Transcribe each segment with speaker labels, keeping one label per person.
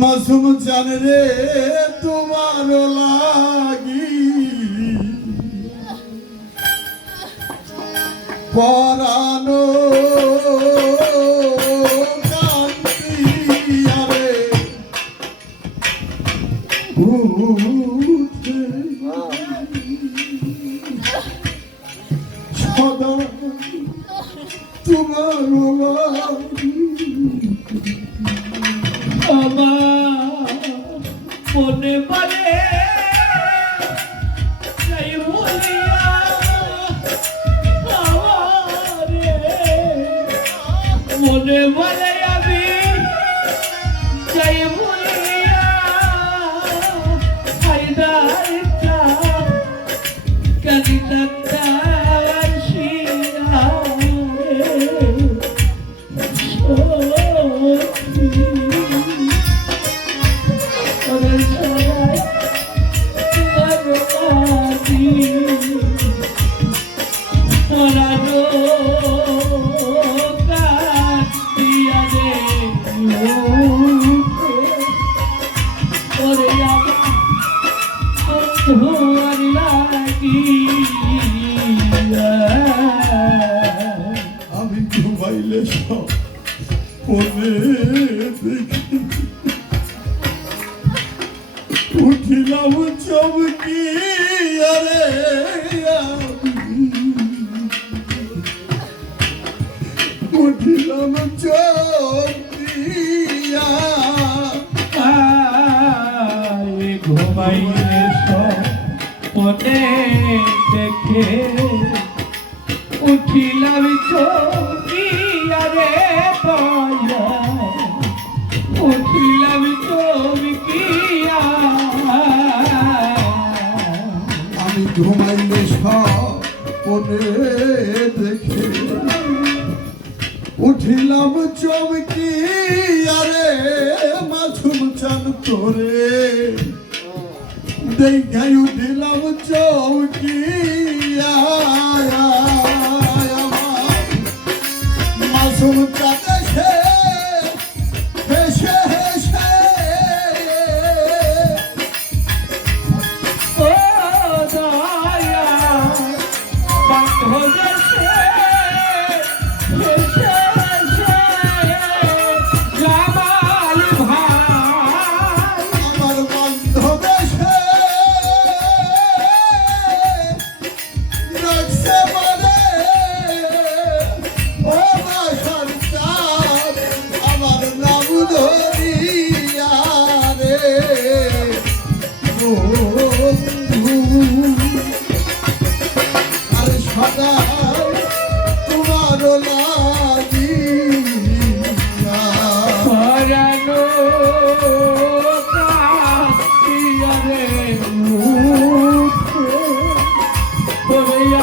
Speaker 1: মাসুম রে তোমার লাগি। পরানো কান্দিয়া রে উঠে
Speaker 2: মনে বলে আমি যাই বলিয়া ফায়দাটা কাদিনাটা
Speaker 1: আমি ঘুমাইলে সব উঠিলাম
Speaker 2: চৌকিয়া রে পায়া। উঠিলাম চৌকিয়া।
Speaker 1: আমি ঘুমাইলে সব মনে দেখে। উঠিলাম চমকি আরে মাছুম চান করে। দেখাই উঠিলাম চমকি
Speaker 2: Sou um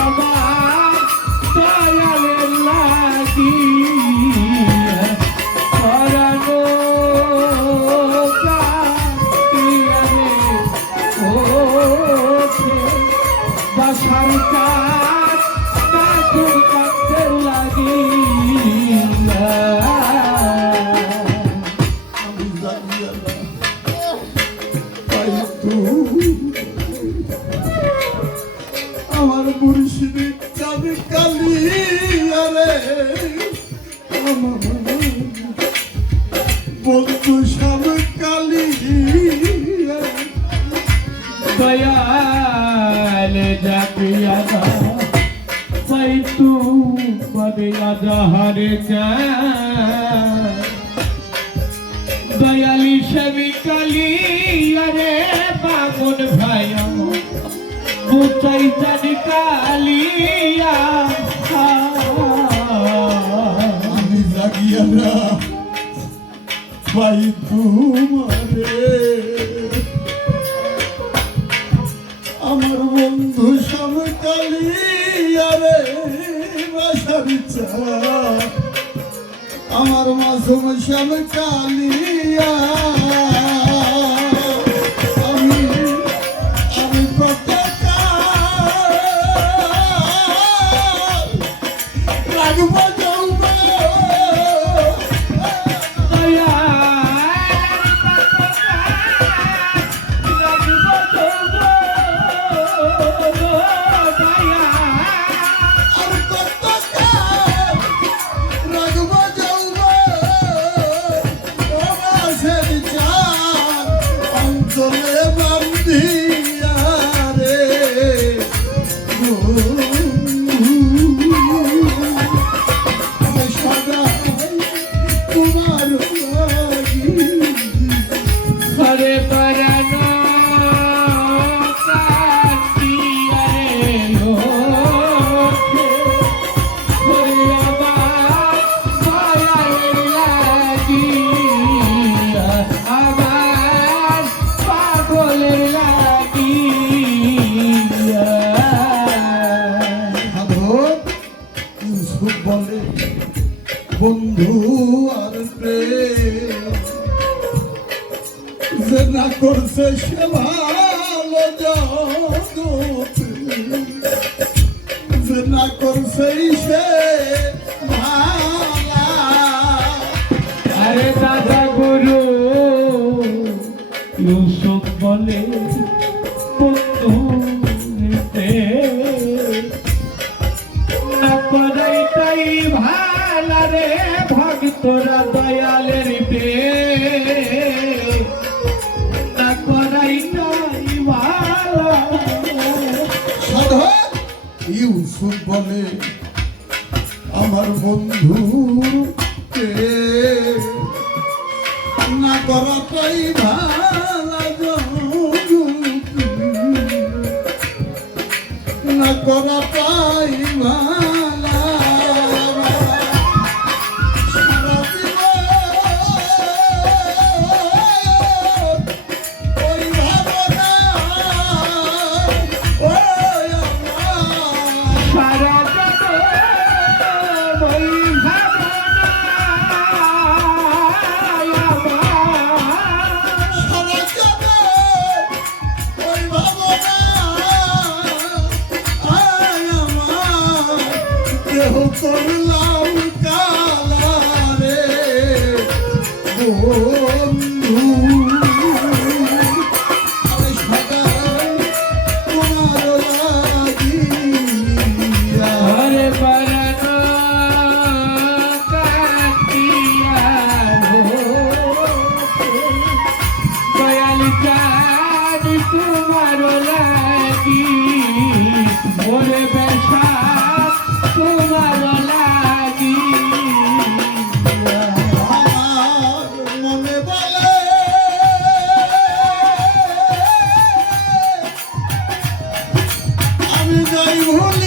Speaker 1: আমার
Speaker 2: দয়ালের ওঠে। বাসার কাঠ কাঠুর কাঠে লাগিয়া
Speaker 1: দহর দয়ালি সবি কালি
Speaker 2: রে বাগুন ভাই বুচাই চানি কালিয়া
Speaker 1: আমি জাগিয়া পাই তোমারে। আমার বন্ধু আমার মাসুম শ্যাম কালিয়া করছে সে ভালো জগৎ যে না করছে সে
Speaker 2: ইউসুফ বলে
Speaker 1: আমার বন্ধু না করাটাই ভালো না করাটাই ভালো
Speaker 2: ভালো লাগি ওরে বেশা তোমার লাগি।
Speaker 1: মনে বলে আমি যাই ভুলি